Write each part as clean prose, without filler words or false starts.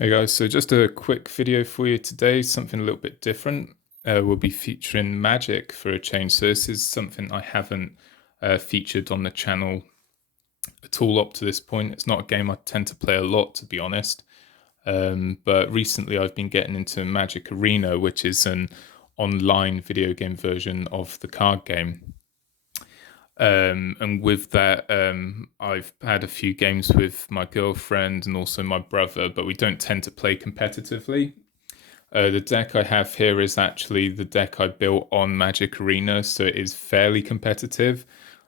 Hey guys, so just a quick video for you today, something a little bit different. We'll be featuring Magic for a change. So this is something I haven't featured on the channel at all up to this point. It's not a game I tend to play a lot, to be honest. But recently I've been getting into Magic Arena, which is an online video game version of the card game. And with that, I've had a few games with my girlfriend and also my brother, but we don't tend to play competitively. The deck I have here is actually the deck I built on Magic Arena, so it is fairly competitive.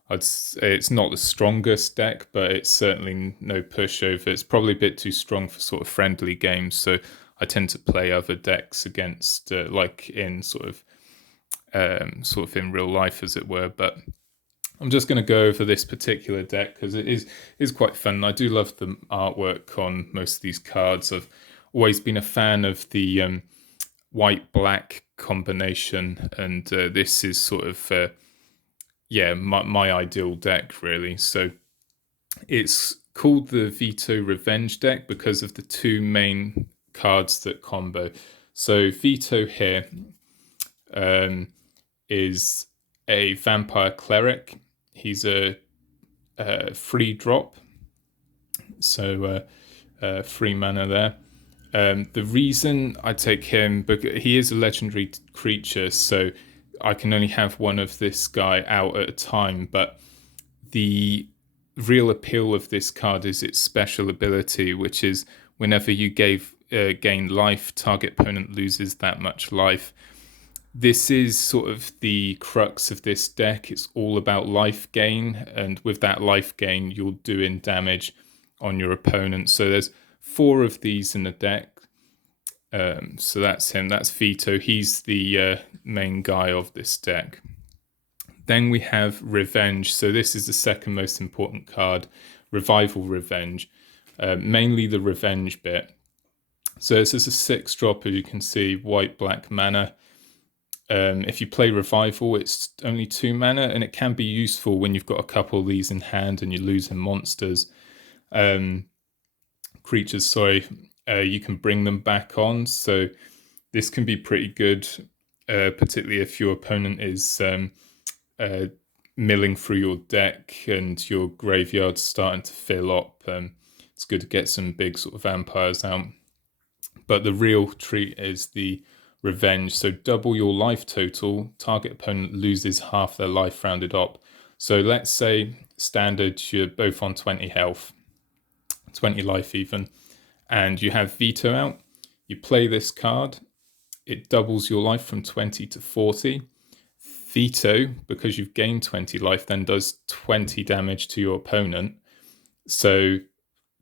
It's not the strongest deck, but it's certainly no pushover. It's probably a bit too strong for sort of friendly games, so I tend to play other decks against, like in sort of in real life, as it were. But I'm just going to go over this particular deck because it is quite fun. I do love the artwork on most of these cards. I've always been a fan of the white-black combination, and this is sort of yeah, my ideal deck really. So it's called the Vito Revenge deck because of the two main cards that combo. So Vito here is a vampire cleric. He's a free drop, so free mana there. The reason I take him, because he is a legendary creature, so I can only have one of this guy out at a time. But the real appeal of this card is its special ability, which is whenever you gain life, target opponent loses that much life. This is sort of the crux of this deck. It's all about life gain, and with that life gain, you're doing damage on your opponent. So there's four of these in the deck. So that's him. That's Vito. He's the main guy of this deck. Then we have Revenge. So this is the second most important card, Revival Revenge. Mainly the Revenge bit. So this is a 6-drop, as you can see, white-black mana. If you play Revival, it's only 2 mana, and it can be useful when you've got a couple of these in hand and you're losing monsters. Creatures, sorry, you can bring them back on. So this can be pretty good, particularly if your opponent is milling through your deck and your graveyard's starting to fill up. It's good to get some big sort of vampires out. But the real treat is the Revenge. So double your life total, target opponent loses half their life rounded up. So let's say standard, you're both on 20 health, 20 life even, and you have Vito out. You play this card, it doubles your life from 20 to 40. Vito, because you've gained 20 life, then does 20 damage to your opponent. So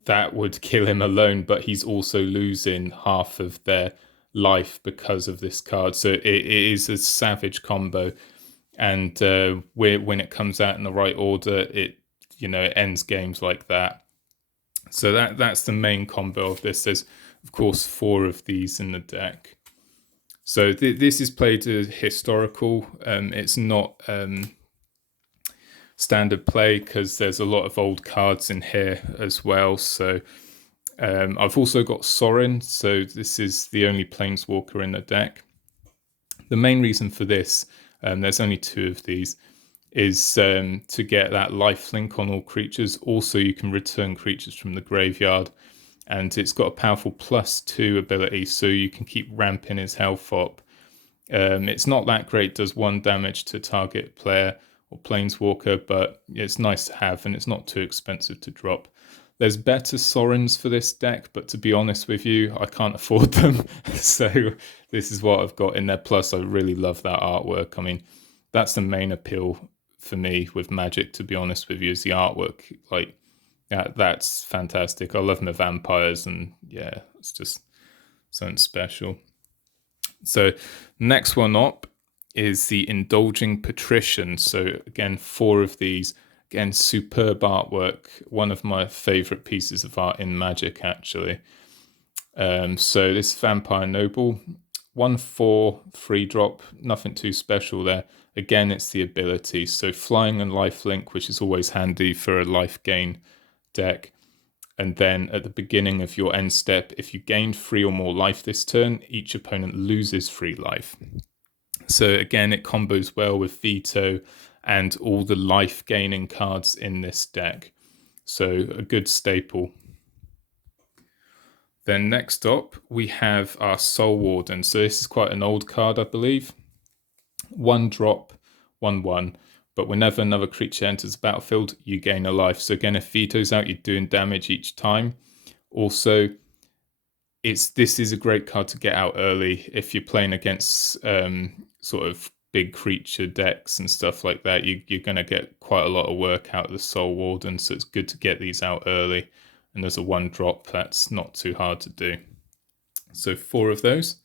that would kill him alone, but he's also losing half of their life because of this card. So it is a savage combo, and when it comes out in the right order, it ends games like that. So that's the main combo of this. There's of course 4 of these in the deck. So this is played as historical. It's not standard play because there's a lot of old cards in here as well. So I've also got Sorin, so this is the only Planeswalker in the deck. The main reason for this, there's only 2 of these, is to get that lifelink on all creatures. Also, you can return creatures from the graveyard, and it's got a powerful +2 ability, so you can keep ramping his health up. It's not that great, does 1 damage to target player or Planeswalker, but it's nice to have, and it's not too expensive to drop. There's better Sorins for this deck, but to be honest with you, I can't afford them. So this is what I've got in there. Plus, I really love that artwork. I mean, that's the main appeal for me with Magic, to be honest with you, is the artwork. Like, that's fantastic. I love my vampires, and yeah, it's just something special. So next one up is the Indulging Patrician. So again, 4 of these. Again, superb artwork. One of my favorite pieces of art in Magic, actually. So this Vampire Noble, 1/4 free drop, nothing too special there. Again, it's the ability. So flying and lifelink, which is always handy for a life gain deck. And then at the beginning of your end step, if you gain 3 or more life this turn, each opponent loses 3 life. So again, it combos well with Vito and all the life gaining cards in this deck. So a good staple. Then next up, we have our Soul Warden. So this is quite an old card, I believe. 1 drop, 1/1. But whenever another creature enters the battlefield, you gain a life. So again, if Vito's out, you're doing damage each time. Also, this is a great card to get out early if you're playing against sort of big creature decks and stuff like that. You're going to get quite a lot of work out of the Soul Warden, so it's good to get these out early. And there's a 1 drop that's not too hard to do. So 4 of those.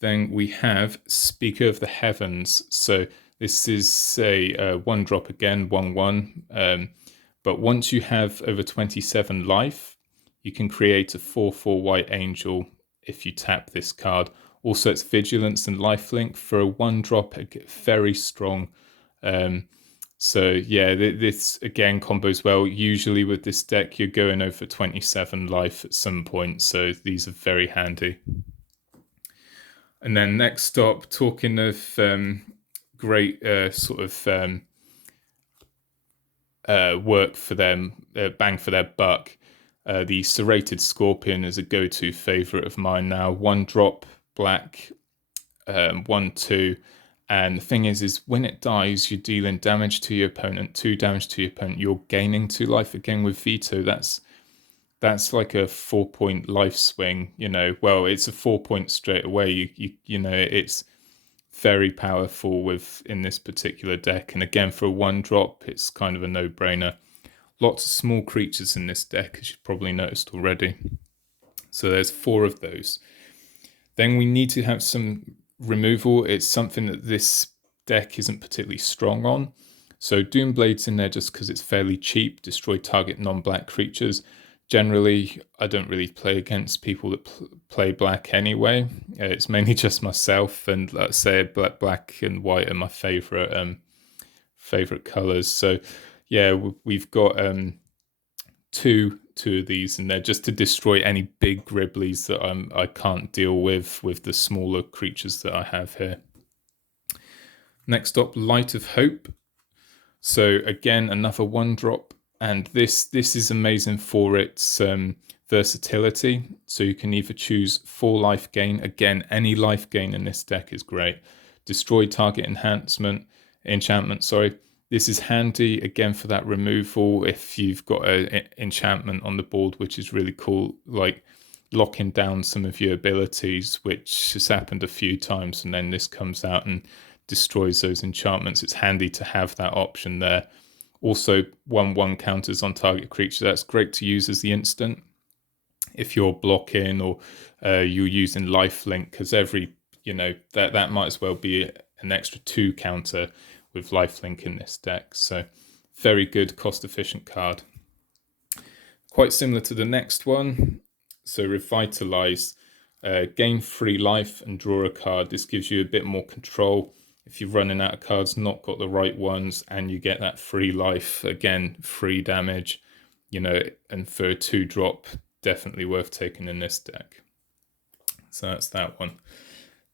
Then we have Speaker of the Heavens. So this is a 1 drop again, 1/1. But once you have over 27 life, you can create a 4/4 white angel if you tap this card. Also, it's Vigilance and Lifelink for a 1 drop, very strong. So yeah, this again combos well. Usually with this deck, you're going over 27 life at some point, so these are very handy. And then next up, talking of great sort of work for them, bang for their buck, the Serrated Scorpion is a go-to favorite of mine now. 1 drop, black, 1/2. And the thing is when it dies, you're dealing damage to your opponent, 2 damage to your opponent. You're gaining 2 life. Again with Vito, that's like a 4-point life swing. Well, it's a 4 point straight away. You know, it's very powerful in this particular deck. And again, for a 1 drop, it's kind of a no-brainer. Lots of small creatures in this deck, as you've probably noticed already. So there's 4 of those. Then we need to have some removal. It's something that this deck isn't particularly strong on. So Doomblade's in there just because it's fairly cheap. Destroy target non-black creatures. Generally, I don't really play against people that play black anyway. It's mainly just myself, and let's say black and white are my favorite colors. So yeah, we've got two of these in there just to destroy any big Gribblies that I can't deal with the smaller creatures that I have here. Next up, Light of Hope. So again, another 1 drop, and this is amazing for its versatility. So you can either choose 4 life gain. Again, any life gain in this deck is great. Destroy target enchantment. This is handy again for that removal if you've got an enchantment on the board, which is really cool, like locking down some of your abilities, which has happened a few times, and then this comes out and destroys those enchantments. It's handy to have that option there. Also, 1/1 counters on target creature. That's great to use as the instant if you're blocking or you're using lifelink, because that might as well be an extra 2 counter with lifelink in this deck. So very good, cost-efficient card. Quite similar to the next one. So Revitalize, gain 3 life and draw a card. This gives you a bit more control if you're running out of cards, not got the right ones, and you get that 3 life. Again, 3 damage, and for a 2 drop, definitely worth taking in this deck. So that's that one.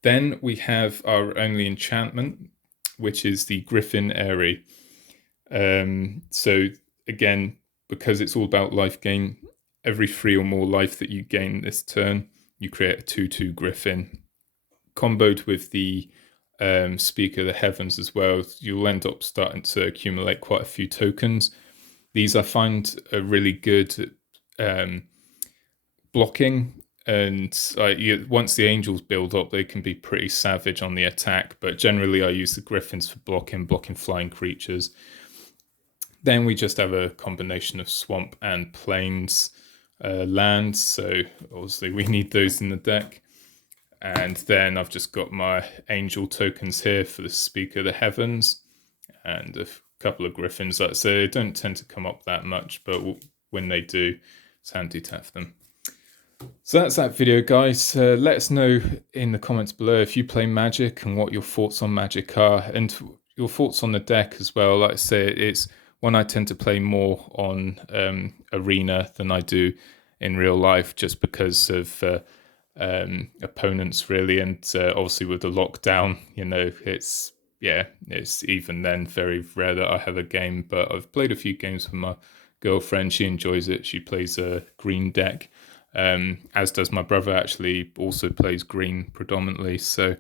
Then we have our only enchantment, which is the Griffin Airy. So again, because it's all about life gain, every 3 or more life that you gain this turn, you create a 2/2 Griffin. Comboed with the Speaker of the Heavens as well, you'll end up starting to accumulate quite a few tokens. These I find are really good blocking. And once the angels build up, they can be pretty savage on the attack. But generally, I use the griffins for blocking flying creatures. Then we just have a combination of swamp and plains lands. So obviously, we need those in the deck. And then I've just got my angel tokens here for the Speaker of the Heavens. And a couple of griffins. Like I say, they don't tend to come up that much. But when they do, it's handy to have them. So that's that video, guys. Let us know in the comments below if you play Magic and what your thoughts on Magic are, and your thoughts on the deck as well. Like I say, it's one I tend to play more on Arena than I do in real life, just because of opponents, really, and obviously with the lockdown, it's even then very rare that I have a game. But I've played a few games with my girlfriend. She enjoys it. She plays a green deck, as does my brother. Actually, also plays green predominantly. So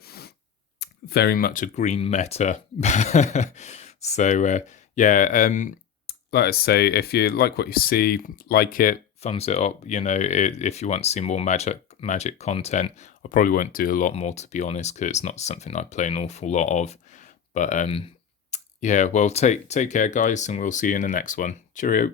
very much a green meta. So like I say, if you like what you see, like it, thumbs it up. If you want to see more magic content, I probably won't do a lot more, to be honest, because it's not something I play an awful lot of. But yeah, well, take care, guys, and we'll see you in the next one. Cheerio.